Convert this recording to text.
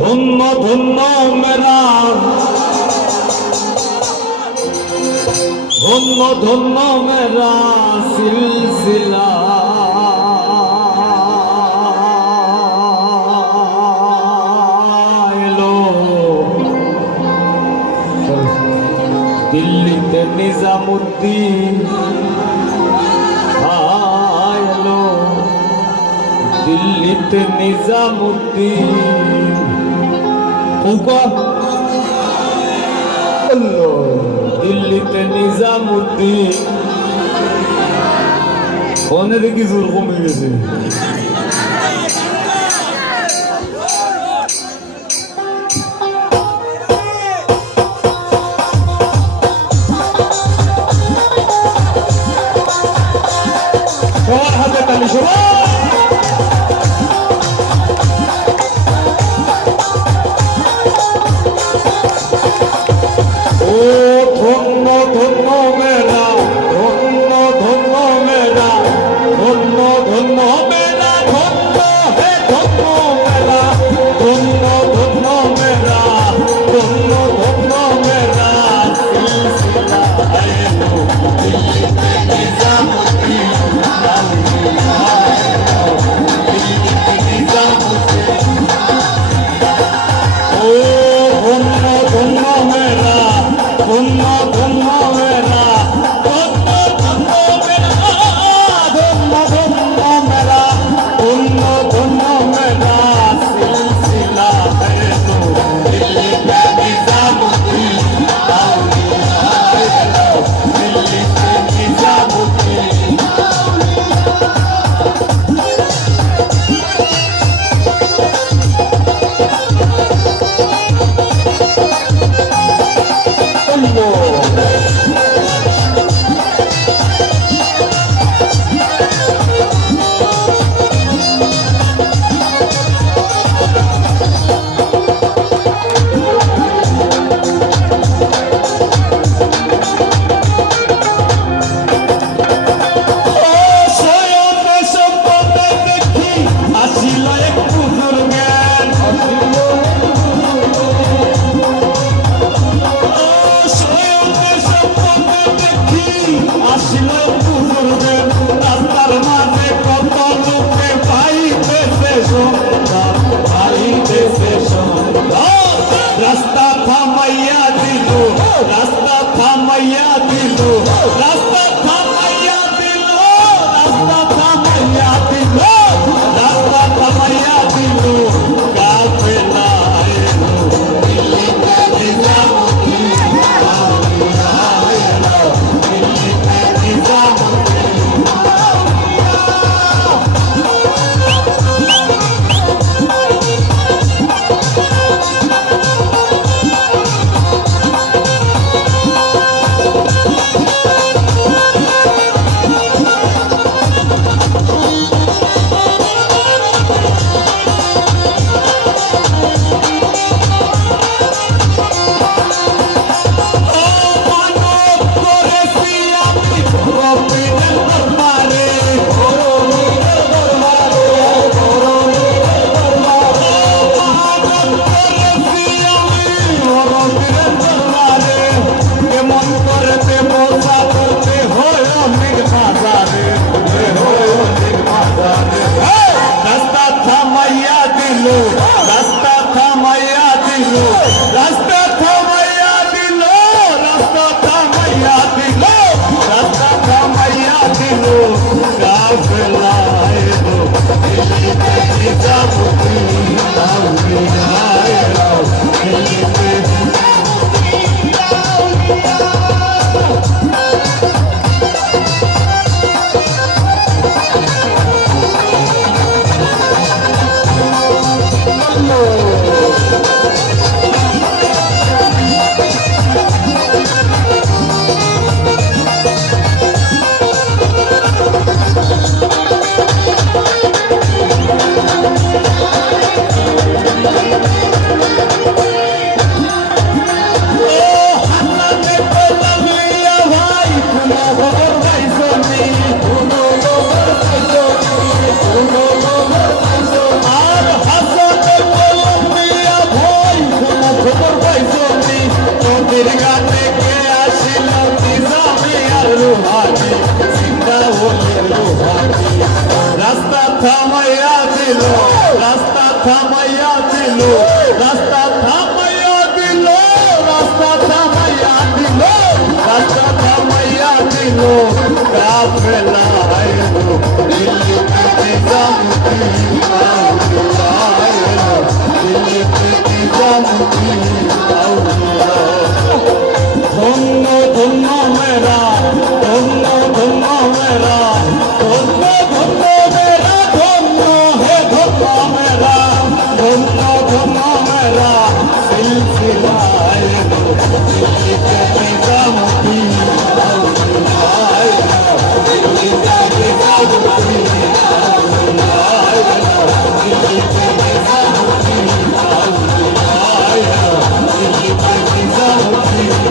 ধন্য ধন্য মেরা ধন্য ধন্য মেরা সিলসিলা এলো দিল্লিতে নিজামুদ্দিন এলো দিল্লিতে নিজামুদ্দিন দিল্লিতে নিজামুদ্দিন অনেক কি জোর কমে গেছে সবার হাতে তালি সবাই রুহানি জিন্দা ওলির রুহানি রাস্তা থামাইয়া দিল রাস্তা থামাইয়া দিল রাস্তা থামাইয়া দিল রাস্তা থামাইয়া দিল রাস্তা থামাইয়া দিল কাফেলা আইলো দিল্লিতে নিজামুদ্দিন আউলিয়া আইলো দিল্লিতে নিজামুদ্দিন আউলিয়া ধন্য ধন্য মেরা ধন্য ধন্য মেরা ধন্য ধন্য মেরা ধন্য হে ধন্য মেরা ধন্য ধন্য মেরা সিলসিলায় দিল্লিতে নিজামুদ্দিন আউলিয়া আইলো দিল্লিতে নিজামুদ্দিন আউলিয়া আইলো দিল্লিতে নিজামুদ্দিন আউলিয়া আইলো দিল্লিতে নিজামুদ্দিন